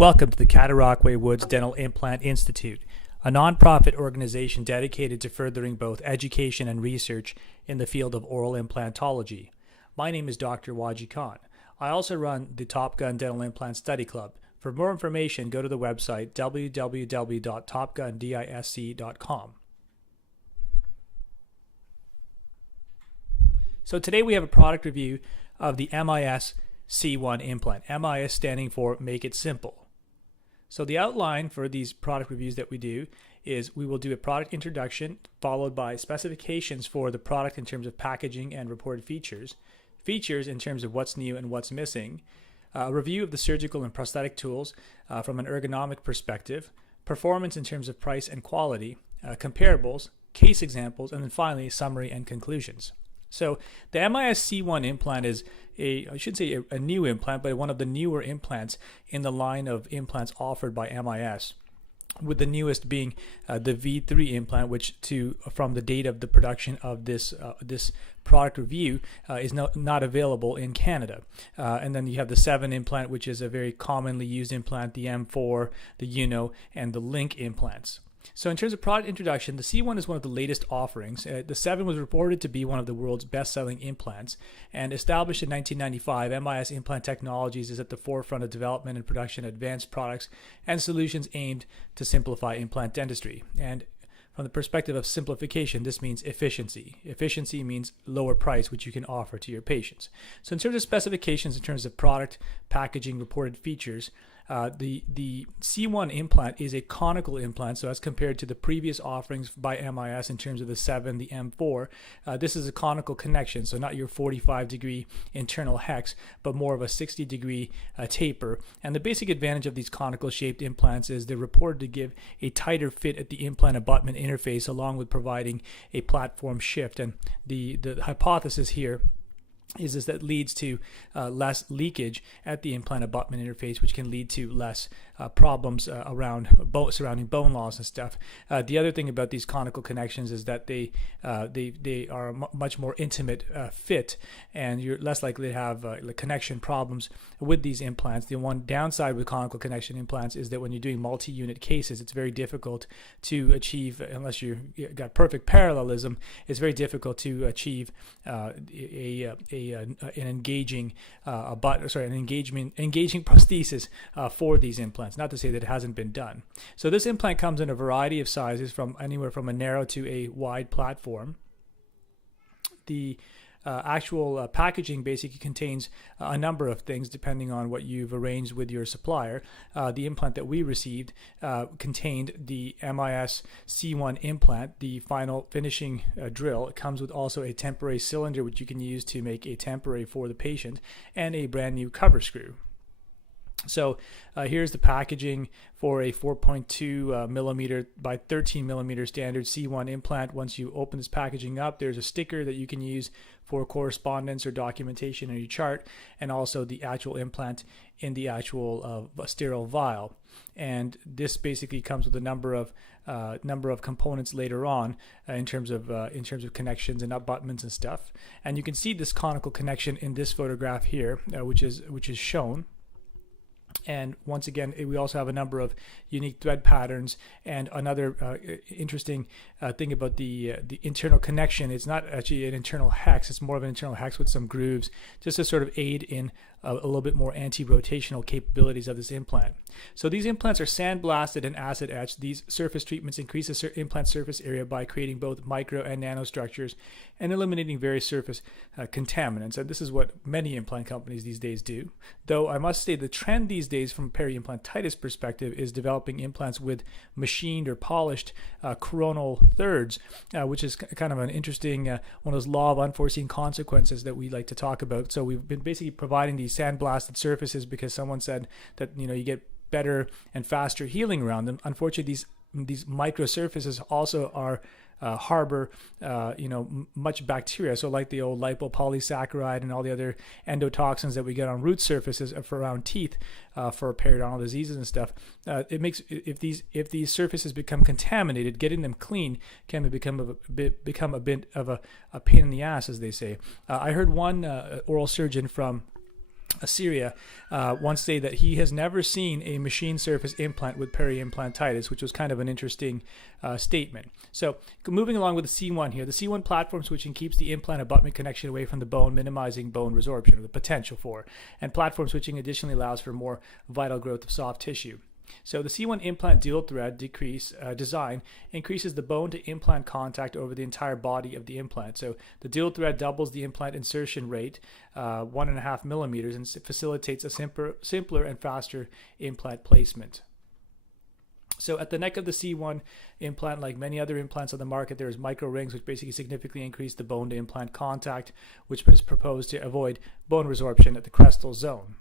Welcome to the Cataraqui Woods Dental Implant Institute, a nonprofit organization dedicated to furthering both education and research in the field of oral implantology. My name is Dr. Waji Khan. I also run the Top Gun Dental Implant Study Club. For more information, go to the website www.topgundisc.com. So today we have a product review of the MIS C1 implant, MIS standing for Make It Simple. So the outline for these product reviews that we do is we will do a product introduction followed by specifications for the product in terms of packaging and reported features, features in terms of what's new and what's missing, a review of the surgical and prosthetic tools from an ergonomic perspective, performance in terms of price and quality, comparables, case examples, and then finally summary and conclusions. So the MIS C1 implant is I should say a new implant, but one of the newer implants in the line of implants offered by MIS, with the newest being the V3 implant, which from the date of the production of this product review is not available in Canada. And then you have the 7 implant, which is a very commonly used implant, the M4, the Uno, and the Link implants. So in terms of product introduction, the C1 is one of the latest offerings. The 7 was reported to be one of the world's best-selling implants, and established in 1995, MIS Implant Technologies is at the forefront of development and production of advanced products and solutions aimed to simplify implant dentistry. And from the perspective of simplification, this means efficiency. Efficiency means lower price, which you can offer to your patients. So in terms of specifications, in terms of product, packaging, reported features, the C1 implant is a conical implant, so as compared to the previous offerings by MIS in terms of the 7, the M4, this is a conical connection, so not your 45-degree internal hex, but more of a 60-degree taper. And the basic advantage of these conical-shaped implants is they're reported to give a tighter fit at the implant abutment interface, along with providing a platform shift. And the hypothesis here is that leads to less leakage at the implant abutment interface, which can lead to less problems surrounding bone loss and stuff. The other thing about these conical connections is that they are a much more intimate fit, and you're less likely to have connection problems with these implants. The one downside with conical connection implants is that when you're doing multi-unit cases, it's very difficult to achieve, unless you've got perfect parallelism, it's very difficult to achieve an engaging engaging prosthesis for these implants. Not to say that it hasn't been done. So this implant comes in a variety of sizes, from anywhere from a narrow to a wide platform. The actual packaging basically contains a number of things depending on what you've arranged with your supplier. The implant that we received contained the MIS C1 implant, the final finishing drill. It comes with also a temporary cylinder, which you can use to make a temporary for the patient, and a brand new cover screw. So here's the packaging for a 4.2 millimeter by 13 millimeter standard C1 implant. Once you open this packaging up, there's a sticker that you can use for correspondence or documentation on your chart, and also the actual implant in the actual sterile vial. And this basically comes with a number of components later on in terms of connections and abutments and stuff. And you can see this conical connection in this photograph here, which is shown. And once again, we also have a number of unique thread patterns. And another interesting thing about the internal connection, it's not actually an internal hex, it's more of an internal hex with some grooves, just to sort of aid in a little bit more anti-rotational capabilities of this implant. So these implants are sandblasted and acid etched. These surface treatments increase the implant surface area by creating both micro and nanostructures and eliminating various surface contaminants. And this is what many implant companies these days do. Though I must say the trend these days from a peri-implantitis perspective is developing implants with machined or polished coronal thirds, which is kind of an interesting one of those law of unforeseen consequences that we like to talk about. So we've been basically providing these sandblasted surfaces because someone said that you get better and faster healing around them. Unfortunately, these micro surfaces also are harbor much bacteria. So like the old lipopolysaccharide and all the other endotoxins that we get on root surfaces around teeth for periodontal diseases and stuff, it makes, if these surfaces become contaminated, getting them clean can become a bit of a pain in the ass, as they say. I heard one oral surgeon from Assyria once stated that he has never seen a machine surface implant with peri-implantitis, which was kind of an interesting statement. So moving along with the C1 here, the C1 platform switching keeps the implant abutment connection away from the bone, minimizing bone resorption, or the potential for. And platform switching additionally allows for more vital growth of soft tissue. So the C1 implant dual thread design increases the bone to implant contact over the entire body of the implant. So the dual thread doubles the implant insertion rate 1.5 millimeters and facilitates a simpler and faster implant placement. So at the neck of the C1 implant, like many other implants on the market, there's micro rings, which basically significantly increase the bone to implant contact, which is proposed to avoid bone resorption at the crestal zone.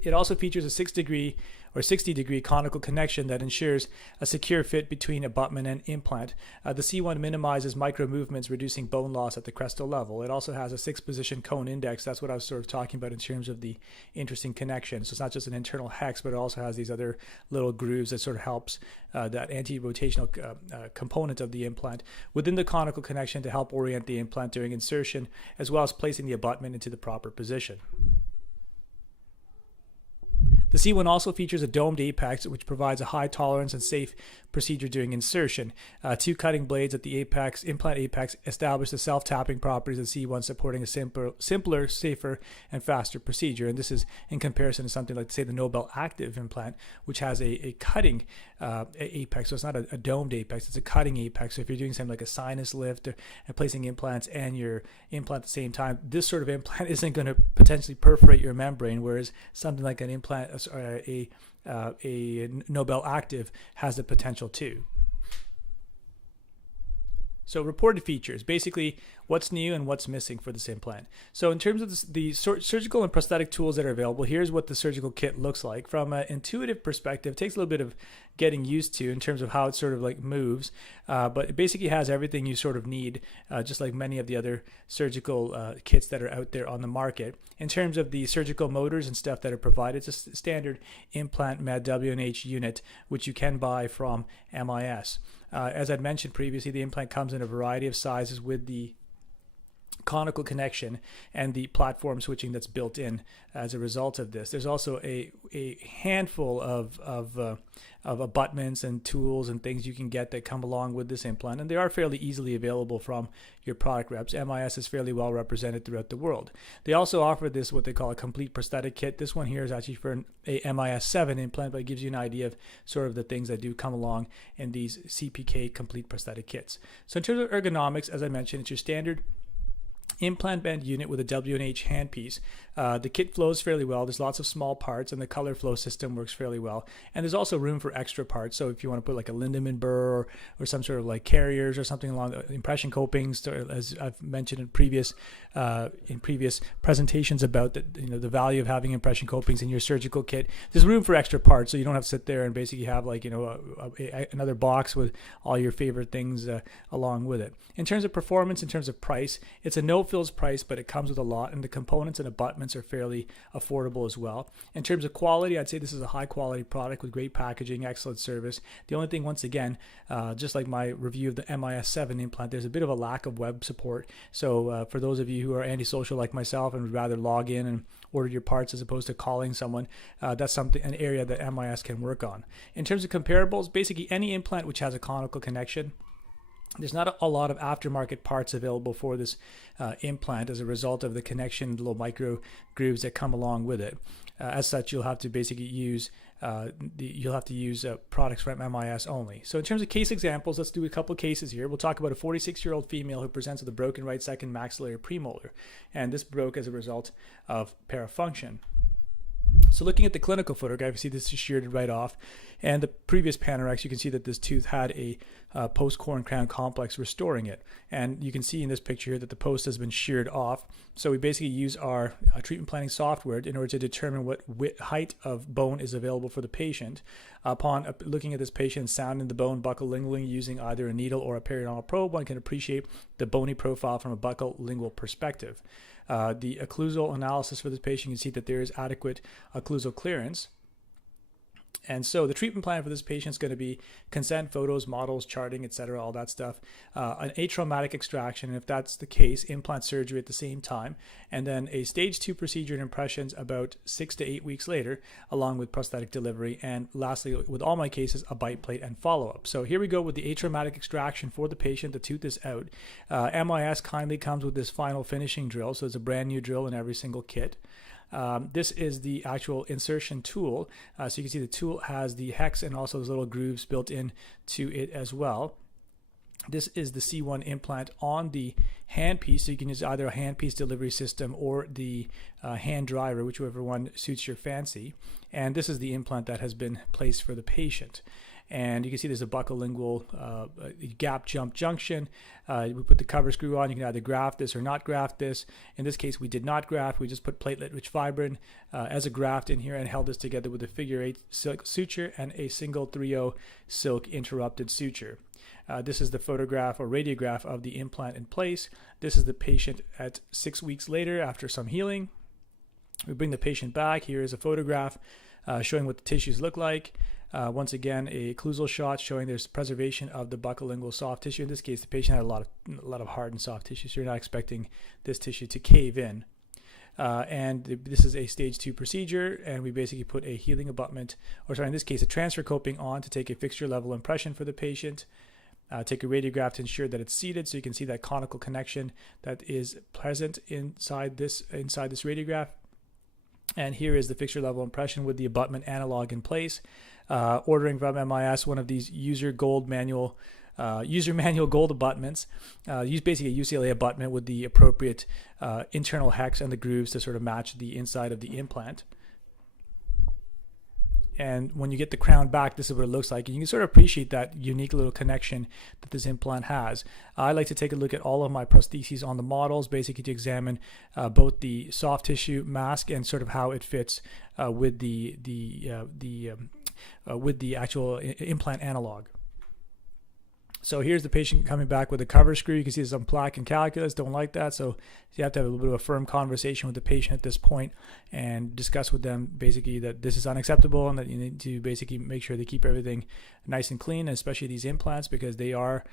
It also features a 60-degree conical connection that ensures a secure fit between abutment and implant. The C1 minimizes micro movements, reducing bone loss at the crestal level. It also has a 6-position cone index. That's what I was sort of talking about in terms of the interesting connection. So it's not just an internal hex, but it also has these other little grooves that sort of helps that anti-rotational component of the implant within the conical connection to help orient the implant during insertion, as well as placing the abutment into the proper position. The C1 also features a domed apex, which provides a high tolerance and safe procedure during insertion. 2 cutting blades at the implant apex establish the self-tapping properties of the C1, supporting a simpler, safer, and faster procedure. And this is in comparison to something like, say, the Nobel Active implant, which has a cutting apex. So it's not a domed apex, it's a cutting apex. So if you're doing something like a sinus lift and placing implants and your implant at the same time, this sort of implant isn't going to potentially perforate your membrane, whereas something like an implant, a Nobel Active, has the potential to. So reported features, basically what's new and what's missing for this implant. So in terms of the surgical and prosthetic tools that are available, here's what the surgical kit looks like. From an intuitive perspective, it takes a little bit of getting used to in terms of how it sort of like moves, but it basically has everything you sort of need, just like many of the other surgical kits that are out there on the market. In terms of the surgical motors and stuff that are provided, it's a standard implant med W&H unit, which you can buy from MIS. As I'd mentioned previously, the implant comes in a variety of sizes with the conical connection and the platform switching that's built in as a result of this. There's also a handful of abutments and tools and things you can get that come along with this implant, and they are fairly easily available from your product reps. MIS is fairly well represented throughout the world. They also offer this, what they call a complete prosthetic kit. This one here is actually for a MIS C1 implant, but it gives you an idea of sort of the things that do come along in these CPK complete prosthetic kits. So in terms of ergonomics, as I mentioned, it's your standard implant band unit with a W&H handpiece. The kit flows fairly well. There's lots of small parts, and the color flow system works fairly well. And there's also room for extra parts. So if you want to put like a Lindemann burr or some sort of like carriers or something along the impression copings, as I've mentioned in previous presentations about the value of having impression copings in your surgical kit, there's room for extra parts, so you don't have to sit there and basically have like another box with all your favorite things along with it. In terms of performance, in terms of price, it's a no-frills price, but it comes with a lot, and the components and abutments are fairly affordable as well. In terms of quality, I'd say this is a high-quality product with great packaging, excellent service. The only thing, once again, just like my review of the MIS C1 implant, there's a bit of a lack of web support. So for those of you who are antisocial like myself and would rather log in and order your parts as opposed to calling someone, that's an area that MIS can work on. In terms of comparables, basically any implant which has a conical connection, there's not a lot of aftermarket parts available for this implant as a result of the connection, the little micro grooves that come along with it. As such, you'll have to basically use products from MIS only. So in terms of case examples, let's do a couple cases here. We'll talk about a 46-year-old female who presents with a broken right second maxillary premolar, and this broke as a result of parafunction. So looking at the clinical photograph, you see this is sheared right off, and the previous Panorex, you can see that this tooth had a post-core and crown complex restoring it. And you can see in this picture here that the post has been sheared off. So we basically use our treatment planning software in order to determine what height of bone is available for the patient. Upon looking at this patient, sounding the bone buccal lingually using either a needle or a periodontal probe, one can appreciate the bony profile from a buccal lingual perspective. The occlusal analysis for this patient, you can see that there is adequate occlusal clearance. And so the treatment plan for this patient is going to be consent, photos, models, charting, etc., all that stuff, an atraumatic extraction, and if that's the case, implant surgery at the same time, and then a stage 2 procedure and impressions about 6 to 8 weeks later, along with prosthetic delivery, and lastly, with all my cases, a bite plate and follow-up. So here we go with the atraumatic extraction for the patient. The tooth is out. MIS kindly comes with this final finishing drill, so it's a brand new drill in every single kit. This is the actual insertion tool. So you can see the tool has the hex and also those little grooves built in to it as well. This is the C1 implant on the handpiece. So you can use either a handpiece delivery system or the hand driver, whichever one suits your fancy. And this is the implant that has been placed for the patient. And you can see there's a buccolingual gap jump junction. We put the cover screw on. You can either graft this or not graft this. In this case, we did not graft. We just put platelet-rich fibrin as a graft in here and held this together with a figure 8 silk suture and a single 3/0 silk interrupted suture. This is the photograph or radiograph of the implant in place. This is the patient at 6 weeks later after some healing. We bring the patient back. Here is a photograph showing what the tissues look like. Once again, a occlusal shot showing there's preservation of the buccolingual soft tissue. In this case, the patient had a lot of hard and soft tissue, so you're not expecting this tissue to cave in. And this is a stage 2 procedure, and we basically put a healing abutment, or sorry, in this case, a transfer coping on to take a fixture level impression for the patient. Take a radiograph to ensure that it's seated, so you can see that conical connection that is present inside this radiograph. And here is the fixture level impression with the abutment analog in place. Ordering from MIS one of these user manual gold abutments. Use basically a UCLA abutment with the appropriate internal hex and the grooves to sort of match the inside of the implant. And when you get the crown back, this is what it looks like. And you can sort of appreciate that unique little connection that this implant has. I like to take a look at all of my prostheses on the models, basically to examine both the soft tissue mask and sort of how it fits with the actual implant analog. So here's the patient coming back with a cover screw. You can see some plaque and calculus. Don't like that. So you have to have a little bit of a firm conversation with the patient at this point and discuss with them basically that this is unacceptable and that you need to basically make sure they keep everything nice and clean, especially these implants, because they are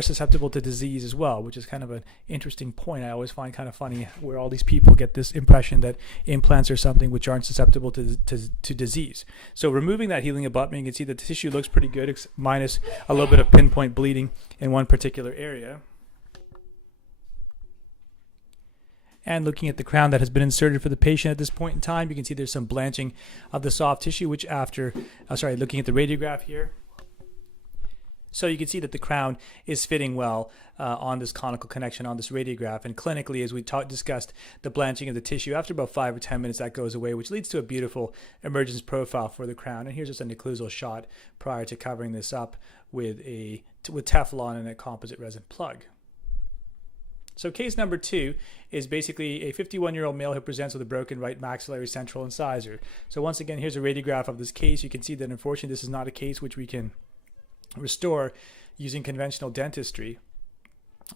susceptible to disease as well, which is kind of an interesting point. I always find kind of funny where all these people get this impression that implants are something which aren't susceptible to disease. So removing that healing abutment, you can see that the tissue looks pretty good, minus a little bit of pinpoint bleeding in one particular area. And looking at the crown that has been inserted for the patient at this point in time, you can see there's some blanching of the soft tissue, which after, looking at the radiograph here, so you can see that the crown is fitting well on this conical connection on this radiograph. And clinically, as we discussed, the blanching of the tissue, after about 5 or 10 minutes, that goes away, which leads to a beautiful emergence profile for the crown. And here's just an occlusal shot prior to covering this up with Teflon and a composite resin plug. So case number 2 is basically a 51-year-old male who presents with a broken right maxillary central incisor. So once again, here's a radiograph of this case. You can see that unfortunately this is not a case which we can restore using conventional dentistry.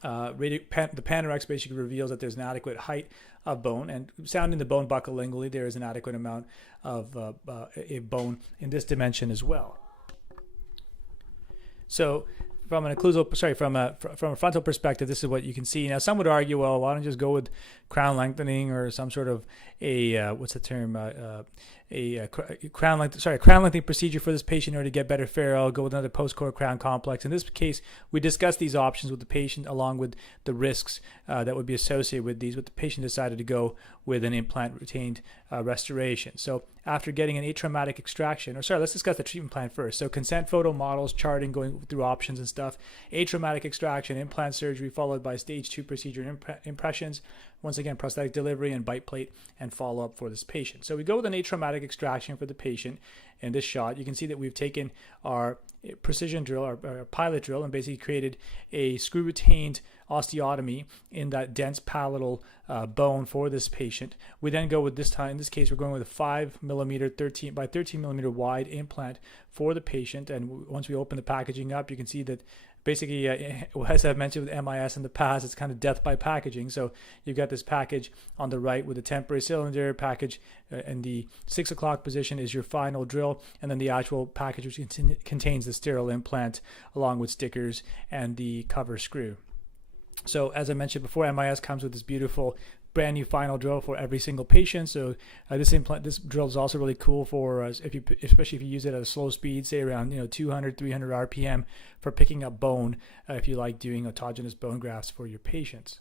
The Panorex basically reveals that there's an adequate height of bone, and sounding the bone buccolingually, there is an adequate amount of a bone in this dimension as well. So from an occlusal, from a frontal perspective, this is what you can see. Now, some would argue, well, why don't you just go with crown lengthening or some sort of crown lengthening procedure for this patient in order to get better ferrule, go with another post-core crown complex. In this case, we discussed these options with the patient along with the risks that would be associated with these, but the patient decided to go with an implant retained restoration. So after getting an atraumatic extraction, let's discuss the treatment plan first. So consent photo models, charting, going through options and stuff, atraumatic extraction, implant surgery, followed by stage 2 procedure impressions, once again, prosthetic delivery and bite plate and follow-up for this patient. So we go with an atraumatic extraction for the patient. In this shot, you can see that we've taken our precision drill, our pilot drill, and basically created a screw-retained osteotomy in that dense palatal bone for this patient. We then go with this time, in this case, we're going with a 5 millimeter 13 by 13 millimeter wide implant for the patient. And once we open the packaging up, you can see that basically, as I've mentioned with MIS in the past, it's kind of death by packaging. So you've got this package on the right with a temporary cylinder package, and the 6 o'clock position is your final drill, and then the actual package which contains the sterile implant along with stickers and the cover screw. So as I mentioned before, MIS comes with this beautiful brand new final drill for every single patient. So this drill is also really cool for especially if you use it at a slow speed, say around 200, 300 RPM, for picking up bone if you like doing autogenous bone grafts for your patients.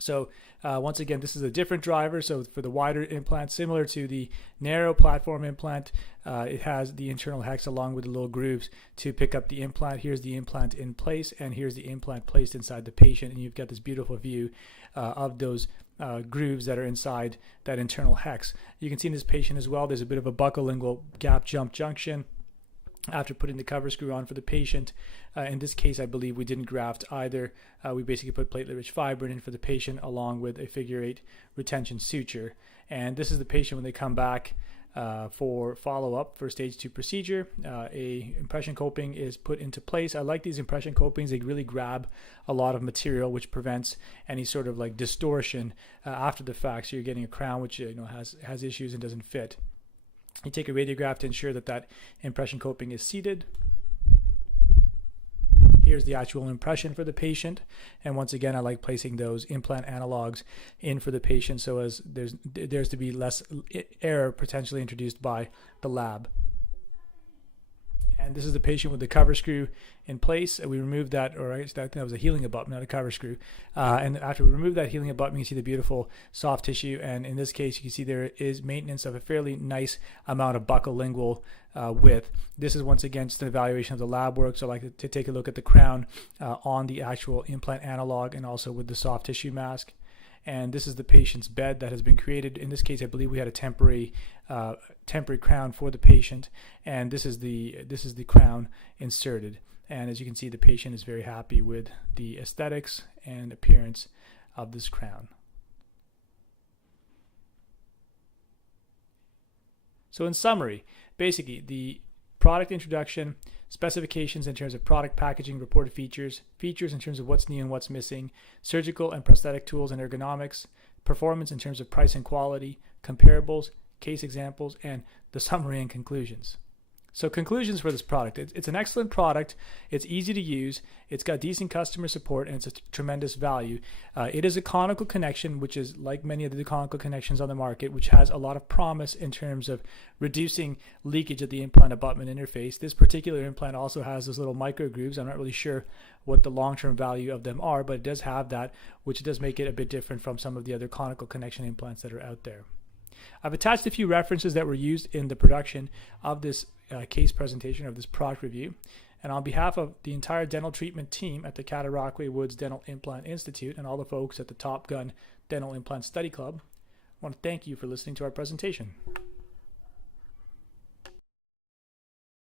So once again, this is a different driver. So for the wider implant, similar to the narrow platform implant, it has the internal hex along with the little grooves to pick up the implant. Here's the implant in place, and here's the implant placed inside the patient. And you've got this beautiful view of those grooves that are inside that internal hex. You can see in this patient as well, there's a bit of a buccolingual gap jump junction after putting the cover screw on for the patient. In this case, I believe we didn't graft either. We basically put platelet-rich fibrin in for the patient along with a figure-8 retention suture. And this is the patient when they come back for follow-up for stage 2 procedure. A impression coping is put into place. I like these impression copings. They really grab a lot of material, which prevents any sort of like distortion after the fact. So you're getting a crown which has issues and doesn't fit. You take a radiograph to ensure that that impression coping is seated. Here's the actual impression for the patient. And once again, I like placing those implant analogs in for the patient so as there's to be less error potentially introduced by the lab. And this is the patient with the cover screw in place. We removed that, or I think that was a healing abutment, not a cover screw. And after we remove that healing abutment, you can see the beautiful soft tissue. And in this case, you can see there is maintenance of a fairly nice amount of buccolingual width. This is once again just an evaluation of the lab work. So I like to take a look at the crown on the actual implant analog and also with the soft tissue mask. And this is the patient's bed that has been created. In this case, I believe we had a temporary crown for the patient, and this is the crown inserted. And as you can see, the patient is very happy with the aesthetics and appearance of this crown. So in summary, basically the product introduction, specifications in terms of product packaging, reported features in terms of what's new and what's missing, surgical and prosthetic tools and ergonomics, performance in terms of price and quality, comparables, case examples, and the summary and conclusions. So conclusions for this product. It's an excellent product. It's easy to use. It's got decent customer support, and it's a tremendous value. It is a conical connection, which is like many of the conical connections on the market, which has a lot of promise in terms of reducing leakage of the implant abutment interface. This particular implant also has those little micro grooves. I'm not really sure what the long-term value of them are, but it does have that, which does make it a bit different from some of the other conical connection implants that are out there. I've attached a few references that were used in the production of this case presentation of this product review. And on behalf of the entire dental treatment team at the Cataraqui Woods Dental Implant Institute and all the folks at the Top Gun Dental Implant Study Club, I want to thank you for listening to our presentation.